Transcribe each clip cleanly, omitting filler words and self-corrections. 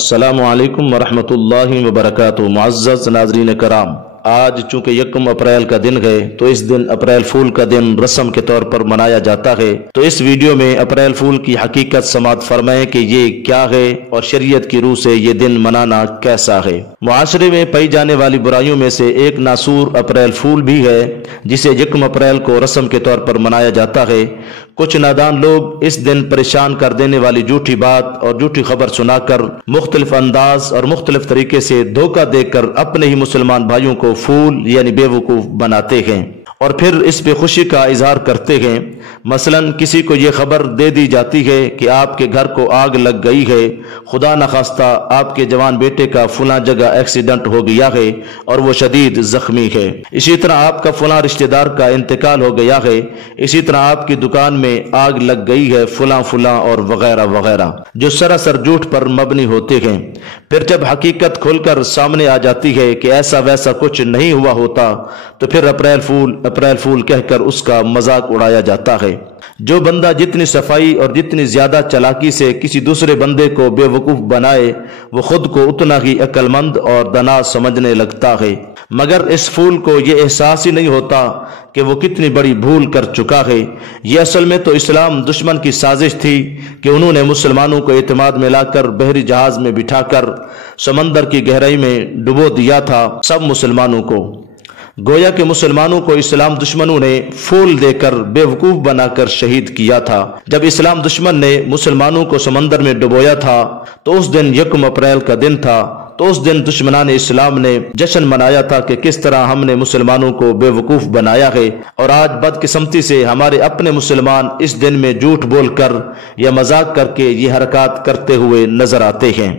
السلام علیکم ورحمۃ اللہ وبرکاتہ۔ معزز ناظرین کرام، آج چونکہ یکم اپریل کا دن ہے تو اس دن اپریل فول کا دن رسم کے طور پر منایا جاتا ہے۔ تو اس ویڈیو میں اپریل فول کی حقیقت سماعت فرمائیں کہ یہ کیا ہے اور شریعت کی روح سے یہ دن منانا کیسا ہے۔ معاشرے میں پائی جانے والی برائیوں میں سے ایک ناسور اپریل فول بھی ہے، جسے یکم اپریل کو رسم کے طور پر منایا جاتا ہے۔ کچھ نادان لوگ اس دن پریشان کر دینے والی جھوٹی بات اور جھوٹی خبر سنا کر مختلف انداز اور مختلف طریقے سے دھوکہ دے کر اپنے ہی مسلمان بھائیوں کو فول یعنی بے وقوف بناتے ہیں اور پھر اس پہ خوشی کا اظہار کرتے ہیں۔ مثلا کسی کو یہ خبر دے دی جاتی ہے کہ آپ کے گھر کو آگ لگ گئی ہے، خدا نخواستہ آپ کے جوان بیٹے کا فلاں جگہ ایکسیڈنٹ ہو گیا ہے اور وہ شدید زخمی ہے، اسی طرح آپ کا فلاں رشتہ دار کا انتقال ہو گیا ہے، اسی طرح آپ کی دکان میں آگ لگ گئی ہے، فلاں فلاں اور وغیرہ وغیرہ، جو سراسر جھوٹ پر مبنی ہوتے ہیں۔ پھر جب حقیقت کھل کر سامنے آ جاتی ہے کہ ایسا ویسا کچھ نہیں ہوا ہوتا تو پھر اپریل فول کہہ کر اس کا مذاق اڑایا جاتا ہے۔ جو بندہ جتنی صفائی اور جتنی زیادہ چالاکی سے کسی دوسرے بندے کو بے وقوف بنائے وہ خود کو اتنا ہی عقل مند اور دانا سمجھنے لگتا ہے، مگر اس فول کو یہ احساس ہی نہیں ہوتا کہ وہ کتنی بڑی بھول کر چکا ہے۔ یہ اصل میں تو اسلام دشمن کی سازش تھی کہ انہوں نے مسلمانوں کو اعتماد میں لا کر بحری جہاز میں بٹھا کر سمندر کی گہرائی میں ڈبو دیا تھا سب مسلمانوں کو۔ گویا کہ مسلمانوں کو اسلام دشمنوں نے فول دے کر بے وقوف بنا کر شہید کیا تھا۔ جب اسلام دشمن نے مسلمانوں کو سمندر میں ڈبویا تھا تو اس دن یکم اپریل کا دن تھا، تو اس دن دشمنان اسلام نے جشن منایا تھا کہ کس طرح ہم نے مسلمانوں کو بے وقوف بنایا ہے، اور آج بدقسمتی سے ہمارے اپنے مسلمان اس دن میں جھوٹ بول کر یا مذاق کر کے یہ حرکات کرتے ہوئے نظر آتے ہیں۔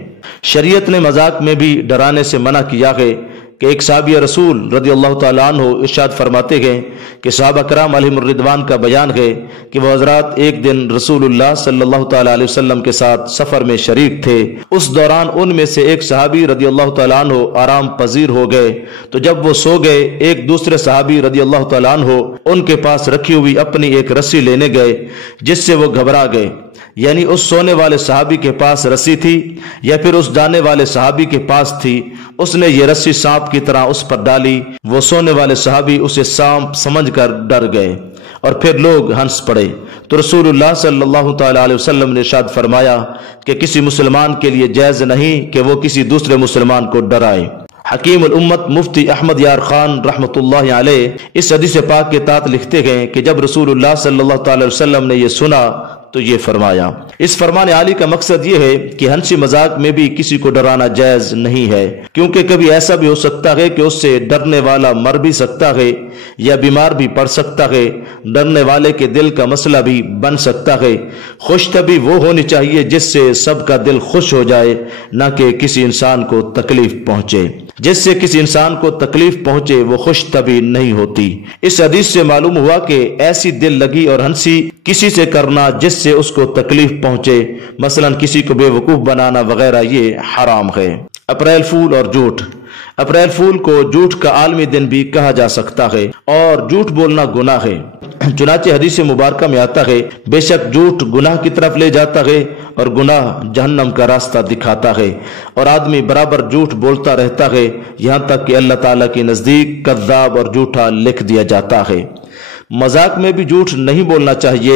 شریعت نے مذاق میں بھی ڈرانے سے منع کیا ہے کہ ایک صحابی رسول رضی اللہ تعالیٰ عنہ ارشاد فرماتے ہیں کہ صحابہ کرام علیہم الرضوان کا بیان ہے کہ وہ حضرات ایک دن رسول اللہ صلی اللہ تعالیٰ علیہ وسلم کے ساتھ سفر میں شریک تھے۔ اس دوران ان میں سے ایک صحابی رضی اللہ تعالیٰ عنہ آرام پذیر ہو گئے، تو جب وہ سو گئے ایک دوسرے صحابی رضی اللہ تعالیٰ عنہ ان کے پاس رکھی ہوئی اپنی ایک رسی لینے گئے، جس سے وہ گھبرا گئے، یعنی اس سونے والے صحابی کے پاس رسی تھی یا پھر اس جانے والے صحابی کے پاس تھی۔ اس نے یہ رسی سانپ کی طرح اس پر ڈالی، وہ سونے والے صحابی اسے سانپ سمجھ کر ڈر گئے اور پھر لوگ ہنس پڑے۔ تو رسول اللہ صلی اللہ تعالیٰ علیہ وسلم نے ارشاد فرمایا کہ کسی مسلمان کے لیے جائز نہیں کہ وہ کسی دوسرے مسلمان کو ڈرائے۔ حکیم الامت مفتی احمد یار خان رحمۃ اللہ علیہ اس حدیث پاک کے تحت لکھتے ہیں کہ جب رسول اللہ صلی اللہ تعالی علیہ وسلم نے یہ سنا تو یہ فرمایا۔ اس فرمان عالی کا مقصد یہ ہے کہ ہنسی مذاق میں بھی کسی کو ڈرانا جائز نہیں ہے، کیونکہ کبھی ایسا بھی ہو سکتا ہے کہ اس سے ڈرنے والا مر بھی سکتا ہے یا بیمار بھی پڑ سکتا ہے، ڈرنے والے کے دل کا مسئلہ بھی بن سکتا ہے۔ خوش طبعی وہ ہونی چاہیے جس سے سب کا دل خوش ہو جائے، نہ کہ کسی انسان کو تکلیف پہنچے۔ جس سے کسی انسان کو تکلیف پہنچے وہ خوش طبعی نہیں ہوتی۔ اس حدیث سے معلوم ہوا کہ ایسی دل لگی اور ہنسی کسی سے کرنا جس سے اس کو تکلیف پہنچے، مثلا کسی کو بے وقوف بنانا وغیرہ، یہ حرام ہے۔ اپریل فول اور جھوٹ۔ اپریل فول کو جھوٹ کا عالمی دن بھی کہا جا سکتا ہے اور جھوٹ بولنا گناہ ہے۔ چنانچہ حدیث مبارکہ میں آتا ہے بے شک جھوٹ گناہ کی طرف لے جاتا ہے اور گناہ جہنم کا راستہ دکھاتا ہے، اور آدمی برابر جھوٹ بولتا رہتا ہے یہاں تک کہ اللہ تعالیٰ کے نزدیک کذاب اور جھوٹا لکھ دیا جاتا ہے۔ مذاق میں بھی جھوٹ نہیں بولنا چاہیے۔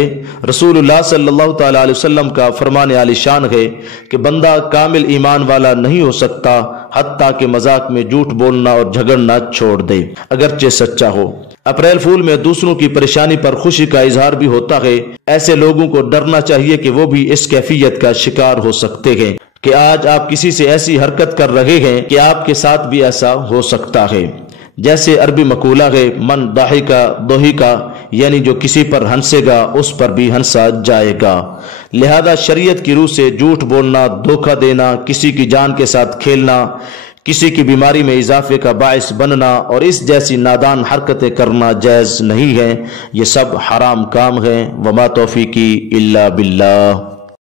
رسول اللہ صلی اللہ تعالیٰ علیہ وسلم کا فرمان عالی شان ہے کہ بندہ کامل ایمان والا نہیں ہو سکتا حتیٰ کہ مذاق میں جھوٹ بولنا اور جھگڑنا چھوڑ دے، اگرچہ سچا ہو۔ اپریل فول میں دوسروں کی پریشانی پر خوشی کا اظہار بھی ہوتا ہے۔ ایسے لوگوں کو ڈرنا چاہیے کہ وہ بھی اس کیفیت کا شکار ہو سکتے ہیں کہ آج آپ کسی سے ایسی حرکت کر رہے ہیں کہ آپ کے ساتھ بھی ایسا ہو سکتا ہے۔ جیسے عربی مقولہ ہے من ضحک ضحک، یعنی جو کسی پر ہنسے گا اس پر بھی ہنسا جائے گا۔ لہذا شریعت کی روح سے جھوٹ بولنا، دھوکہ دینا، کسی کی جان کے ساتھ کھیلنا، کسی کی بیماری میں اضافے کا باعث بننا اور اس جیسی نادان حرکتیں کرنا جائز نہیں ہیں، یہ سب حرام کام ہیں۔ وما توفیقی الا باللہ۔